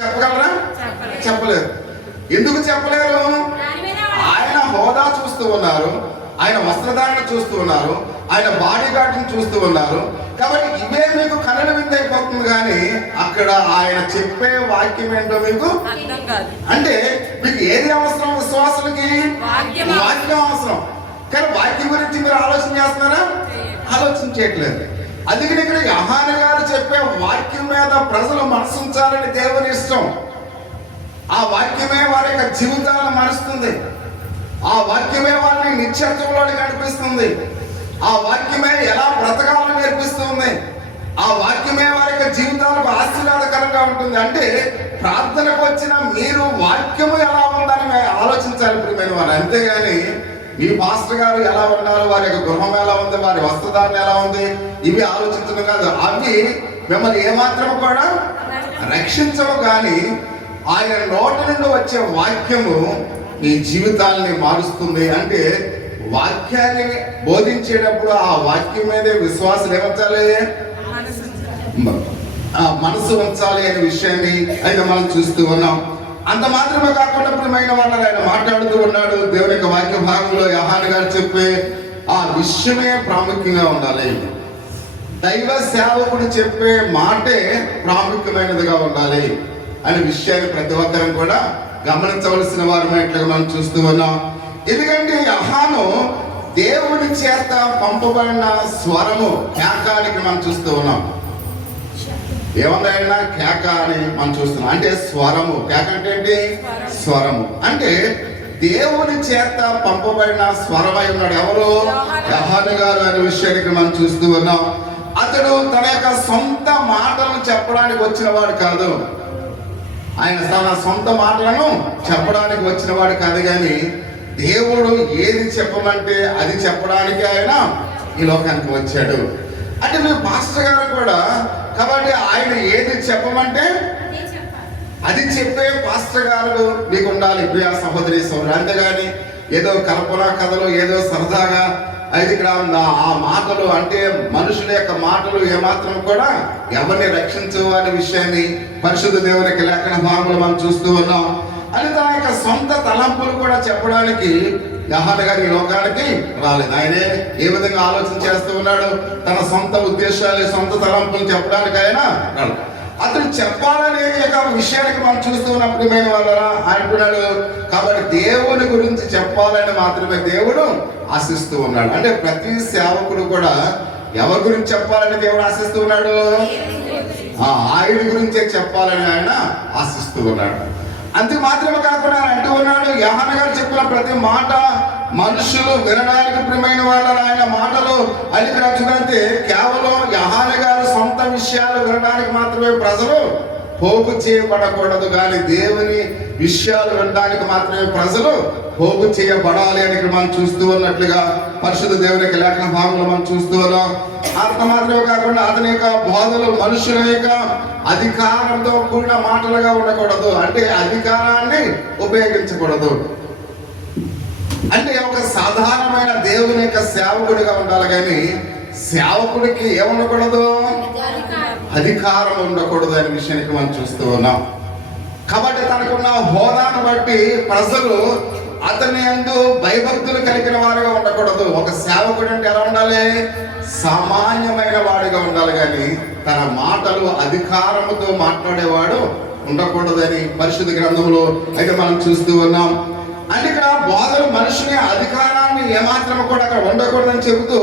చెప్పగలరా? చెప్పలేరు. ఎందుకు చెప్పలేరు? ఆయన హోదా చూస్తూ ఉన్నారు, ఆయన వస్త్రధారణ చూస్తూ ఉన్నారు, ఆయన బాడీ గార్డ్ని చూస్తూ ఉన్నారు. కాబట్టి ఇవే మీకు కనుల విందు అయిపోతుంది. కానీ అక్కడ ఆయన చెప్పే వాక్యం ఏంటో మీకు అంటే మీకు ఏది అవసరం? విశ్వాసులకి వాక్యం అవసరం. కానీ వాక్యం గురించి మీరు ఆలోచన చేస్తున్నారా? ఆలోచన చేయట్లేదు. అందుకని ఇక్కడ యోహాను గారు చెప్పే వాక్యం మీద ప్రజలు మనసు ఉంచాలని దేవుని ఇష్టం. ఆ వాక్యమే వారి యొక్క జీవితాలను మారుస్తుంది. ఆ వాక్యమే వారిని నిత్యత్వంలో నడిపిస్తుంది. ఆ వాక్యమే ఎలా బ్రతకాలని నేర్పిస్తుంది. ఆ వాక్యమే వారి యొక్క జీవితాలకు ఆశీర్వాదకరంగా ఉంటుంది. అంటే ప్రార్థనకు వచ్చిన మీరు వాక్యము ఎలా ఉందని ఆలోచించాలి ప్రియమైన వారు. అంతేగాని మీ పాస్టర్ గారు ఎలా ఉన్నారు, వారి యొక్క గృహం ఎలా ఉంది, వారి వస్త్రధారణ ఎలా ఉంది, ఇవి ఆలోచించడం కాదు. అవి మిమ్మల్ని ఏమాత్రం కూడా రక్షించవు. కానీ ఆయన నోటి నుండి వచ్చే వాక్యము మీ జీవితాలని మారుస్తుంది. అంటే వాక్యాన్ని బోధించేటప్పుడు ఆ వాక్యం మీదే విశ్వాసం ఏమంచాలి? మనసు ఉంచాలి అనే విషయాన్ని అయితే మనం చూస్తూ ఉన్నాం. అంత మాత్రమే కాకుండా ప్రియమైన వాళ్ళని ఆయన మాట్లాడుతూ ఉన్నాడు. దేవుని యొక్క వాక్య భాగంలో యోహాను గారు చెప్పే ఆ విషయమే ప్రాముఖ్యంగా ఉండాలి. దైవ సేవకుడు చెప్పే మాటే ప్రాముఖ్యమైనదిగా ఉండాలి అనే విషయాన్ని ప్రతి ఒక్కరం కూడా గమనించవలసిన వారమే ఇట్లా మనం చూస్తూ ఉన్నాం. ఎందుకంటే యోహాను దేవుని చేత పంపబడిన స్వరము కేకానికి మనం చూస్తూ ఉన్నాం. ఏమన్నా కేక అని మనం చూస్తున్నాం. అంటే స్వరము. కేక అంటే ఏంటి? స్వరము. అంటే దేవుని చేత పంపబడిన స్వరమై ఉన్నాడు. ఎవరు? యోహాను గారు అనే విషయానికి మనం చూస్తూ ఉన్నాం. అతడు తన యొక్క సొంత మాటలను చెప్పడానికి వచ్చిన వాడు కాదు. ఆయన తన సొంత మాటలను చెప్పడానికి వచ్చిన వాడు కాదు. కానీ దేవుడు ఏది చెప్పమంటే అది చెప్పడానికి ఆయన ఈ లోకానికి వచ్చాడు. అంటే మీ పాస్టర్ గారు కూడా కాబట్టి ఆయన ఏది చెప్పమంటే అది చెప్పే పాస్టర్ గారు మీకు ఉండాలి ప్రియ సహోదరి సోదరు. అంతేగాని ఏదో కల్పన కథలు ఏదో సరదాగా అయితే ఇక్కడ ఆ మాటలు అంటే మనుషుల యొక్క మాటలు ఏమాత్రం కూడా ఎవరిని రక్షించవు అనే విషయాన్ని పరిశుద్ధ దేవునికి లేఖన భాగంలో మనం చూస్తూ ఉన్నాం. అని తన యొక్క సొంత తలంపులు కూడా చెప్పడానికి యోహాను గారు ఈ లోకానికి రాలేదు. ఆయనే ఏ విధంగా ఆలోచన చేస్తూ ఉన్నాడు? తన సొంత ఉద్దేశాలు సొంత తలంపులు చెప్పడానికి ఆయన రాడు. అతను చెప్పాలనే యొక్క విషయానికి మనం చూస్తూ ఉన్నప్పుడు మేము వాళ్ళ అంటున్నాడు. కాబట్టి దేవుని గురించి చెప్పాలని మాత్రమే దేవుడు ఆశిస్తూ ఉన్నాడు. అంటే ప్రతి సేవకుడు కూడా ఎవరి గురించి చెప్పాలని దేవుడు ఆశిస్తూ ఉన్నాడు? ఆయన గురించే చెప్పాలని ఆయన ఆశిస్తూ ఉన్నాడు. అంతే మాత్రమే కాకుండా అంటూ ఉన్నాడు, యోహాను గారు చెప్పిన ప్రతి మాట మనుషులు వినడానికి ప్రియమైన వాళ్ళ ఆయన మాటలు అలికరచునంటే కేవలం యోహాను గారు సొంత విషయాలు వినడానికి మాత్రమే ప్రజలు పోగు చేయబడకూడదు. కానీ దేవుని విషయాలు వినడానికి మాత్రమే ప్రజలు పోగు చేయబడాలి అని మనం చూస్తూ ఉన్నట్లుగా పరిశుద్ధ దేవుని యొక్క లేఖన భాగంలో మనం చూస్తూ ఉన్నాం. అంత మాత్రమే కాకుండా అతని యొక్క బోధలు మనుషుల యొక్క అధికారంతో కూడిన మాటలుగా ఉండకూడదు. అంటే అధికారాన్ని ఉపయోగించకూడదు. అంటే ఒక సాధారణమైన దేవుని యొక్క సేవకుడిగా ఉండాలి. కానీ సేవకుడికి ఏముండకూడదు? అధికారం ఉండకూడదు అనే విషయానికి మనం చూస్తూ ఉన్నాం. కాబట్టి తనకున్న హోదాను బట్టి ప్రజలు అతని యందు భయభక్తులు కలిగిన వారుగా ఉండకూడదు. ఒక సేవకుడు అంటే ఎలా ఉండాలి? సామాన్యమైన వాడిగా ఉండాలి. కానీ తన మాటలు అధికారముతో మాట్లాడేవాడు ఉండకూడదని పరిశుద్ధ గ్రంథంలో అయితే మనం చూస్తూ ఉన్నాం. అంటే ఇక్కడ బోధలు మనుషుని అధికారాన్ని ఏమాత్రం కూడా అక్కడ ఉండకూడదని చెబుతూ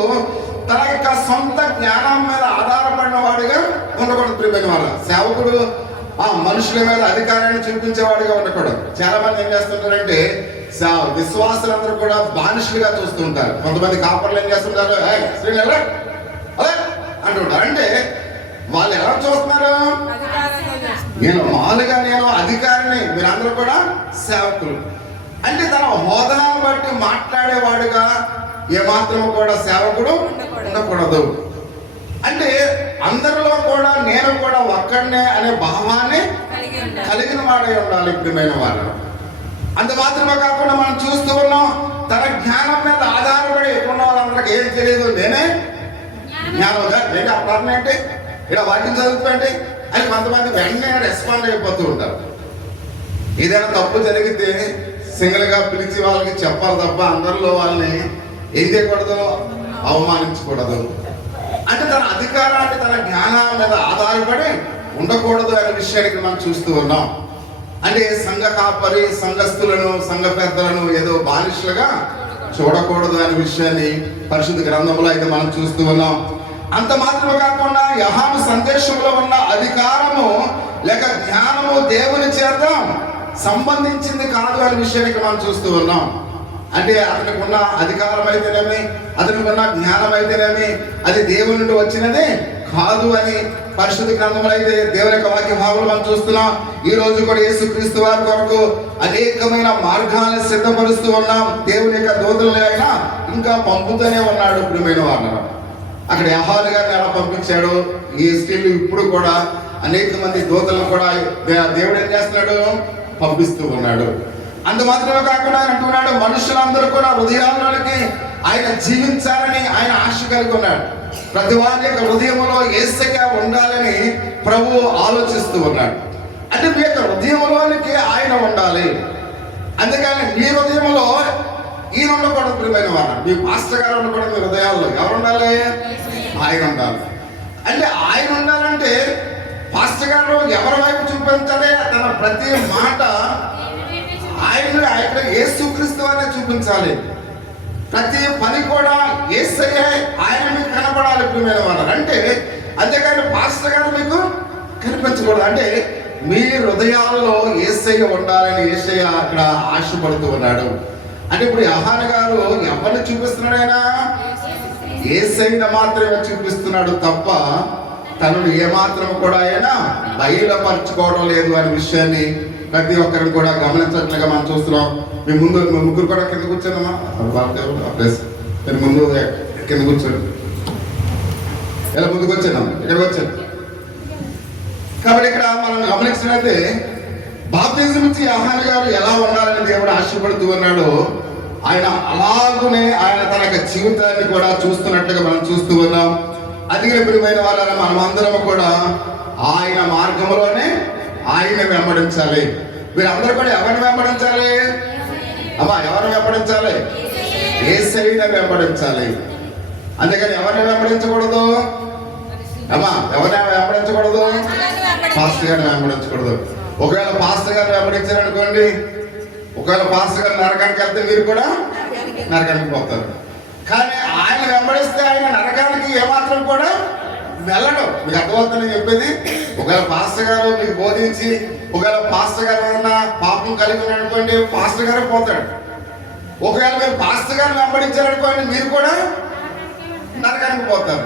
తన యొక్క సొంత జ్ఞానం మీద ఆధారపడిన వాడిగా ఉండకూడదు. ప్రియమైన వాళ్ళ సేవకుడు ఆ మనుషుల మీద అధికారాన్ని చూపించేవాడిగా ఉండకూడదు. చాలా మంది ఏం చేస్తుంటారంటే విశ్వాసులందరూ కూడా బానిసలుగా చూస్తుంటారు. కొంతమంది కాపర్లు ఏం చేస్తుంటారు? అదే అంటుంటారు. అంటే వాళ్ళు ఎలా చూస్తున్నారు? నేను అధికారిని, మీరందరూ కూడా సేవకులు. అంటే తన హోదాను బట్టి మాట్లాడేవాడుగా ఏమాత్రం కూడా సేవకుడు ఉండకూడదు. అంటే అందరిలో కూడా నేను కూడా ఒక్కడనే అనే భావాన్ని కలిగిన వాడై ఉండాలి ప్రియమైన వాళ్ళు. అంత మాత్రమే కాకుండా మనం చూస్తూ ఉన్నాం, తన జ్ఞానం మీద ఆధారపడి ఉన్న వాళ్ళందరికీ ఏం తెలియదు, నేనే జ్ఞానం. ఏంటి ఆ ప్రార్థన? ఏంటి ఇక్కడ వాక్యం చదువుతుంటే అని కొంతమంది వెంటనే రెస్పాండ్ అయిపోతూ ఉంటారు. ఏదైనా తప్పు జరిగితే సింగిల్గా పిలిచి వాళ్ళకి చెప్పాలి తప్ప అందరిలో వాళ్ళని ఏం చేయకూడదు, అవమానించకూడదు. అంటే తన అధికారాన్ని తన జ్ఞానం మీద ఆధారపడి ఉండకూడదు అనే విషయానికి మనం చూస్తూ ఉన్నాం. అంటే సంఘ కాపరి సంఘస్థులను సంఘ పెద్దలను ఏదో బానిసలుగా చూడకూడదు అనే విషయాన్ని పరిశుద్ధ గ్రంథంలో అయితే మనం చూస్తూ ఉన్నాం. అంత మాత్రమే కాకుండా యోహాను సందేశంలో ఉన్న అధికారము లేక జ్ఞానము దేవుని చేత సంబంధించింది కాదు అనే విషయానికి మనం చూస్తూ ఉన్నాం. అంటే అతనికి ఉన్న అధికారం అయితేనేమి, అతనికి ఉన్న జ్ఞానం అయితేనేమి అది దేవుని నుండి వచ్చినదే కాదు అని పరిశుద్ధ గ్రంథంలో అయితే దేవుని యొక్క వాక్య భాగంలో మనం చూస్తున్నాం. ఈ రోజు కూడా యేసుక్రీస్తు వారి కొరకు అనేకమైన మార్గాలను సిద్ధపరుస్తూ ఉన్నాం. దేవుని యొక్క దూతలను ఆయన ఇంకా పంపుతూనే ఉన్నాడు. ప్రియమైన వారు, అక్కడ యోహాను గారిని ఎలా పంపించాడు, ఈ స్టిల్ ఇప్పుడు కూడా అనేక మంది దూతలను కూడా దేవుడు ఏం చేస్తున్నాడు, పంపిస్తూ ఉన్నాడు. అంత మాత్రమే కాకుండా ఆయన అంటున్నాడు, మనుషులందరూ కూడా హృదయాల్లోకి ఆయన జీవించాలని ఆయన ఆశ కలిగి ఉన్నాడు. ప్రతి వారి యొక్క హృదయంలో యేసయ్య ఉండాలని ప్రభువు ఆలోచిస్తూ ఉన్నాడు. అంటే మీ యొక్క హృదయంలోనికి ఆయన ఉండాలి. అందుకని మీ హృదయంలో ఈయన ఉండకూడదు. ప్రియమైన వారు, మీ పాస్టర్ గారు ఉండకూడదు. మీ హృదయాల్లో ఎవరు ఉండాలి, ఆయన ఉండాలి. అంటే ఆయన ఉండాలంటే పాస్టర్ గారు ఎవరి వైపు చూపించాలి, తన ప్రతి మాట ఆయన యేసుక్రీస్తు వారిని చూపించాలి. ప్రతి పని కూడా యేసయ్య ఆయన మీకు కనపడాలి. ప్రియమైన వారు, అంటే అంతేకాని పాస్టర్ గారు మీకు కనిపించకూడదు. అంటే మీ హృదయాలలో యేసయ్య ఉండాలని యేసయ్య అక్కడ ఆశపడుతూ ఉన్నాడు. అంటే ఇప్పుడు యోహాను గారు ఎవరిని చూపిస్తున్నాడు, ఆయన యేసయ్యను మాత్రమే చూపిస్తున్నాడు తప్ప తనను ఏమాత్రం కూడా ఆయన బయలుపరచుకోవడం లేదు అనే విషయాన్ని ప్రతి ఒక్కరిని కూడా గమనించట్లుగా మనం చూస్తున్నాం. మీ ముందు ముగ్గురు కూడా కింద కూర్చోనమ్మా, ప్లేస్ నేను ముందు కింద కూర్చోండి, ఎలా ముందుకు వచ్చానమ్మా, ఇక్కడికి వచ్చాను. కాబట్టి ఇక్కడ మనం గమనించినట్లయితే బాప్తిజం ఇచ్చి యోహాను గారు ఎలా ఉండాలని దేవుడు ఆశపడుతూ ఉన్నాడు, ఆయన అలాగునే ఆయన తన యొక్క జీవితాన్ని కూడా చూస్తున్నట్లుగా మనం చూస్తూ ఉన్నాం. అధిక ప్రియమైన వాళ్ళని మనమందరం కూడా ఆయన మార్గంలోనే ఆయన వెంబడించాలి. వీరందరూ కూడా ఎవరిని వెంబడించాలి అమ్మా, ఎవరిని వెంబడించాలి, యేసయ్యను వెంబడించాలి. అందుకని ఎవరిని వెంబడించకూడదు అమ్మా, ఎవరిని వెంబడించకూడదు, పాస్టర్ గారిని వెంబడించకూడదు. ఒకవేళ పాస్టర్ గారిని వెంబడించారనుకోండి, ఒకవేళ పాస్టర్ గారు నరకానికి వెళ్తే మీరు కూడా నరకానికి పోతారు. కానీ ఆయన వెంబడిస్తే ఆయన నరకానికి ఏమాత్రం కూడా వెళ్ళడు. మీకు అర్థమవుతుందని చెప్పేది. ఒకవేళ పాస్టర్ గారు మీకు బోధించి ఒకవేళ పాస్టర్ గారు ఏమన్నా పాపం కలిగి ఉన్నారనుకోండి, పాస్టర్ గారు పోతాడు. ఒకవేళ మీరు పాస్టర్ గారిని వెంబడించారనుకోండి, మీరు కూడా నరకానికి పోతారు.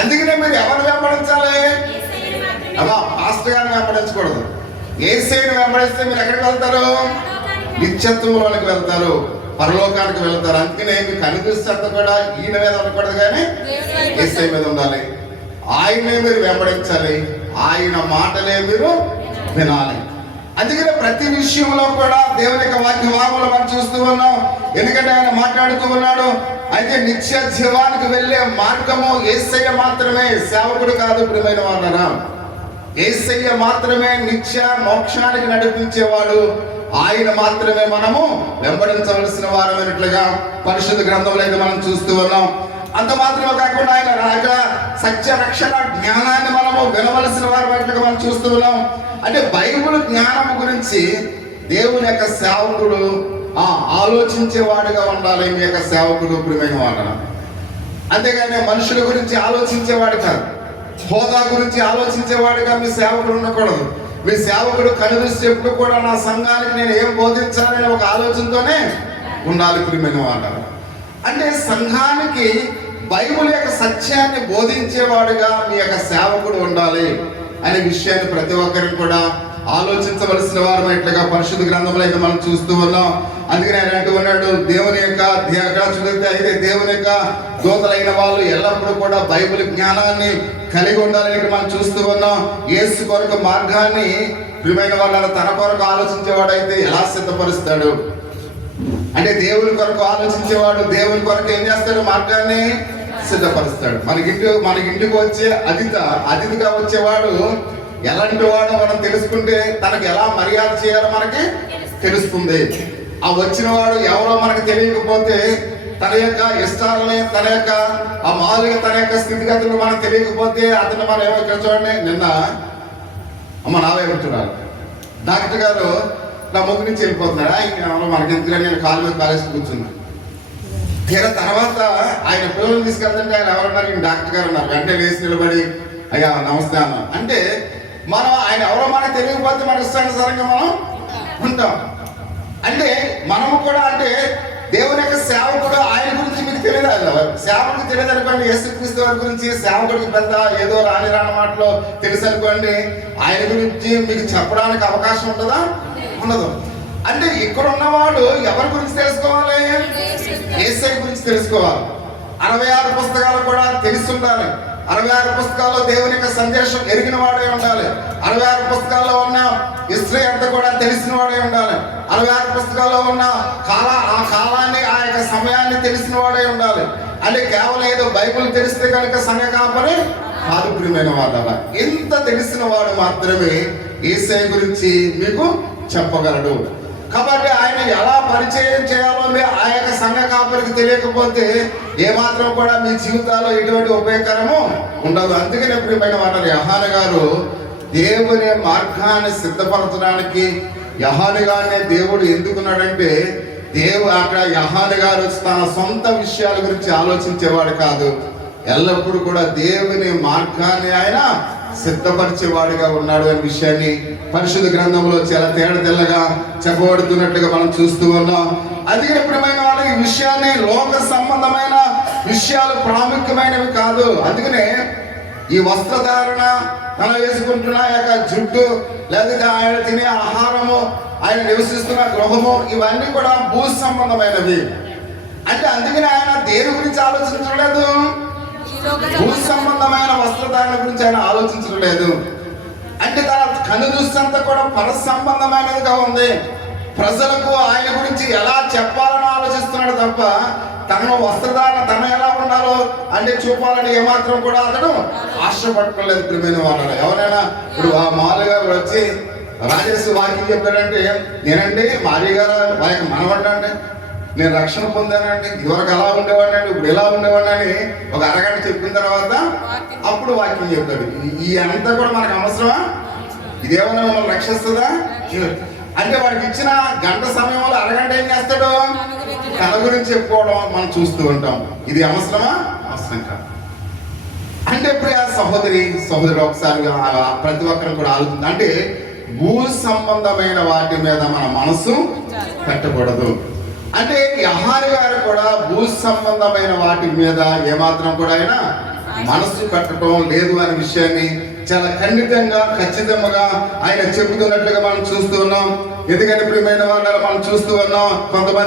అందుకనే మీరు ఎవరిని వెంబడించాలి అమ్మా, పాస్టర్ గారిని వెంబడించకూడదు. యేసయ్యను వెంబడిస్తే మీరు ఎక్కడికి వెళ్తారు, నిత్యత్వంలోనికి వెళ్తారు, పరలోకానికి వెళ్తారు. అందుకనే మీకు కనిపిస్తే కూడా ఈయన మీద ఉండకూడదు, కానీ యేసయ్య మీద ఉండాలి. ఆయనే మీరు వెంబడించాలి, ఆయన మాటలే మీరు వినాలి. అందుకనే ప్రతి విషయంలో కూడా దేవుని యొక్క వాక్య భాగంలో మనం చూస్తూ ఉన్నాం. ఎందుకంటే ఆయన మాట్లాడుతూ ఉన్నాడు, అయితే నిత్య జీవానికి వెళ్ళే మార్గము యేసయ్య మాత్రమే, సేవకుడు కాదు. ప్రియమైన వాళ్ళరా, యేసయ్య మాత్రమే నిత్య మోక్షానికి నడిపించేవాడు. ఆయన మాత్రమే మనము వెంబడించవలసిన వారమైనట్లుగా పరిశుద్ధ గ్రంథంలో అయితే మనం చూస్తూ ఉన్నాం. అంత మాత్రమే కాకుండా ఆయన రాక సత్య రక్షణ జ్ఞానాన్ని మనము వినవలసిన వారమైనట్లుగా మనం చూస్తూ ఉన్నాం. అంటే బైబిల్ జ్ఞానం గురించి దేవుని యొక్క సేవకుడు ఆలోచించేవాడుగా ఉండాలి. మీ యొక్క సేవకుడు ప్రియమైన వాడు, అంతేగాని మనుషుల గురించి ఆలోచించేవాడు కాదు, హోదా గురించి ఆలోచించేవాడుగా మీ సేవకుడు ఉండకూడదు. మీ సేవకుడు కనుదృష్టి ఎప్పుడు కూడా నా సంఘానికి నేను ఏం బోధించాలని ఒక ఆలోచనతోనే ఉండాలి. ప్రియమైన వాడు, అంటే సంఘానికి బైబిల్ యొక్క సత్యాన్ని బోధించేవాడుగా మీ యొక్క సేవకుడు ఉండాలి అనే విషయాన్ని ప్రతి ఒక్కరికి కూడా ఆలోచించవలసిన వారమైనట్లుగా పరిశుద్ధ గ్రంథంలో అయితే మనం చూస్తూ ఉన్నాం. అందుకని ఆయన అంటూ ఉన్నాడు, దేవుని యొక్క చూస్తే అయితే దేవుని యొక్క దూతలైన వాళ్ళు ఎల్లప్పుడూ కూడా బైబిల్ జ్ఞానాన్ని కలిగి ఉండాలని మనం చూస్తూ ఉన్నాం. యేసు కొరకు మార్గాన్ని ప్రియమైన వాళ్ళ తన కొరకు ఆలోచించేవాడు అయితే ఎలా సిద్ధపరుస్తాడు అంటే దేవుని కొరకు ఆలోచించేవాడు దేవుని కొరకు ఏం చేస్తాడు, మార్గాన్ని సిద్ధపరుస్తాడు. మనకి ఇంటికి వచ్చే అతిథిగా వచ్చేవాడు ఎలాంటి వాడు మనం తెలుసుకుంటే తనకు ఎలా మర్యాద చేయాలో మనకి తెలుస్తుంది. ఆ వచ్చిన వాడు ఎవరో మనకు తెలియకపోతే తన యొక్క ఇష్టాలని, తన యొక్క ఆ మామూలుగా తన యొక్క స్థితిగతులు మనకు తెలియకపోతే అతను మనం ఏమో ఇక్కడ చూడండి, నిన్న అమ్మ నావే ఉంటున్నారు డాక్టర్ గారు నా ముందు నుంచి వెళ్ళిపోతున్నాడు. ఆయన మనకి ఎందుకు నేను కాలు మీద కాలేసి కూర్చున్నా. తీరా తర్వాత ఆయన పిల్లలు తీసుకెళ్తుంటే ఆయన ఎవరన్నారు, ఈయన డాక్టర్ గారు ఉన్నారు. వెంటనే వేసి నిలబడి అయ్యా నమస్తే అన్న. అంటే మనం ఆయన ఎవరో మనకు తెలియకపోతే మన ఇష్టానుసారంగా మనం ఉంటాం. అంటే మనము కూడా అంటే దేవుని యొక్క సేవకుడు ఆయన గురించి మీకు తెలియదు, సేవకుడికి తెలియదు అనుకోండి. యేసుక్రీస్తు వారి గురించి సేవకుడికి పెద్ద ఏదో రాని మాటలో తెలుసు అనుకోండి, ఆయన గురించి మీకు చెప్పడానికి అవకాశం ఉంటుందా? ఉండదు. అంటే ఇక్కడ ఉన్నవాడు ఎవరి గురించి తెలుసుకోవాలి? యేసయ్య గురించి తెలుసుకోవాలి. 66 పుస్తకాలు కూడా తెలిసి ఉండాలి. 66 పుస్తకాల్లో దేవుని యొక్క సందేశం ఎరిగిన వాడే ఉండాలి. 66 పుస్తకాల్లో ఉన్న హిస్టరీ అంతా కూడా తెలిసిన వాడే ఉండాలి. 66 పుస్తకాల్లో ఉన్న ఆ కాలాన్ని, ఆ యొక్క సమయాన్ని తెలిసిన వాడే ఉండాలి. అంటే కేవలం ఏదో బైబిల్ తెలిస్తే కనుక సంఘ కాపరి కాదు ప్రియమైన వాడు. ఎంత తెలిసిన వాడు మాత్రమే యేసయ్య గురించి మీకు చెప్పగలడు. కాబట్టి ఆయన ఎలా పరిచయం చేయాలో ఆ యొక్క సంఘ కాపరికి తెలియకపోతే ఏమాత్రం కూడా మీ జీవితాల్లో ఎటువంటి ఉపయోగకరము ఉండదు. అందుకనే ప్రియమైన వాడు యోహాను గారు దేవుని మార్గాన్ని సిద్ధపరచడానికి యోహాను గారిని దేవుడు ఎందుకున్నాడంటే, అక్కడ యోహాను గారు తన సొంత విషయాల గురించి ఆలోచించేవాడు కాదు. ఎల్లప్పుడూ కూడా దేవుని మార్గాన్ని ఆయన సిద్ధపరిచేవాడిగా ఉన్నాడు అనే విషయాన్ని పరిశుద్ధ గ్రంథంలో చాలా తెల్లగా చెప్పబడుతున్నట్లుగా మనం చూస్తూ ఉన్నాం. అందుకే ప్రియమైన వాళ్ళకి ఈ విషయాన్ని లోక సంబంధమైన విషయాలు ప్రాముఖ్యమైనవి కాదు. అందుకనే ఈ వస్త్రధారణ, తన వేసుకుంటున్న యొక్క జుట్టు, లేదా ఆయన తినే ఆహారము, ఆయన నివసిస్తున్న గృహము, ఇవన్నీ కూడా భూ సంబంధమైనవి. అంటే అందుకని ఆయన దేని గురించి ఆలోచించలేదు, భూ సంబంధమైన వస్త్రధారణ గురించి ఆయన ఆలోచించడం లేదు. అంటే తన కనుదృష్టి అంతా కూడా పర సంబంధమైనదిగా ఉంది. ప్రజలకు ఆయన గురించి ఎలా చెప్పాలని ఆలోచిస్తున్నాడు తప్ప తన వస్త్రధారణ తను ఎలా ఉండాలో అంటే చూపాలని ఏమాత్రం కూడా అతడు ఆశపట్టుకోలేదు. ప్రియమైన వాళ్ళు ఎవరైనా ఇప్పుడు ఆ మాలు గారు వచ్చి రాజేష్ వాక్యం చెప్పాడంటే, నేనండి మారి గారు వారికి మనవడ్డండి, నేను రక్షణ పొందానండి, ఇదివరకు ఎలా ఉండేవాడిని ఇప్పుడు ఎలా ఉండేవాడిని ఒక అరగంట చెప్పిన తర్వాత అప్పుడు వాక్యం చెప్తాడు. ఈ అంతా కూడా మనకు అవసరమా? ఇదేమన్నా మమ్మల్ని రక్షిస్తుందా? అంటే వాడికి ఇచ్చిన గంట సమయంలో అరగంట ఏం చేస్తాడు? తన గురించి చెప్పుకోవడం మనం చూస్తూ ఉంటాం. ఇది అవసరమా? అవసరం కాదు. అంటే ప్రియ సహోదరుడు ఒకసారి ప్రతి ఒక్కరిని కూడా ఆలోచించి, అంటే భూ సంబంధమైన వాటి మీద మన మనసు పెట్టకూడదు. అంటే యోహాను గారు కూడా భూ సంబంధమైన వాటి మీద ఏమాత్రం కూడా ఆయన మనస్సు పెట్టడం లేదు అనే విషయాన్ని చాలా ఖచ్చితంగా ఆయన చెబుతున్నట్లుగా మనం చూస్తూ ఉన్నాం. ఎందుకంటే ప్రియమైన వాళ్ళ మనం చూస్తూ ఉన్నాం కొంతమంది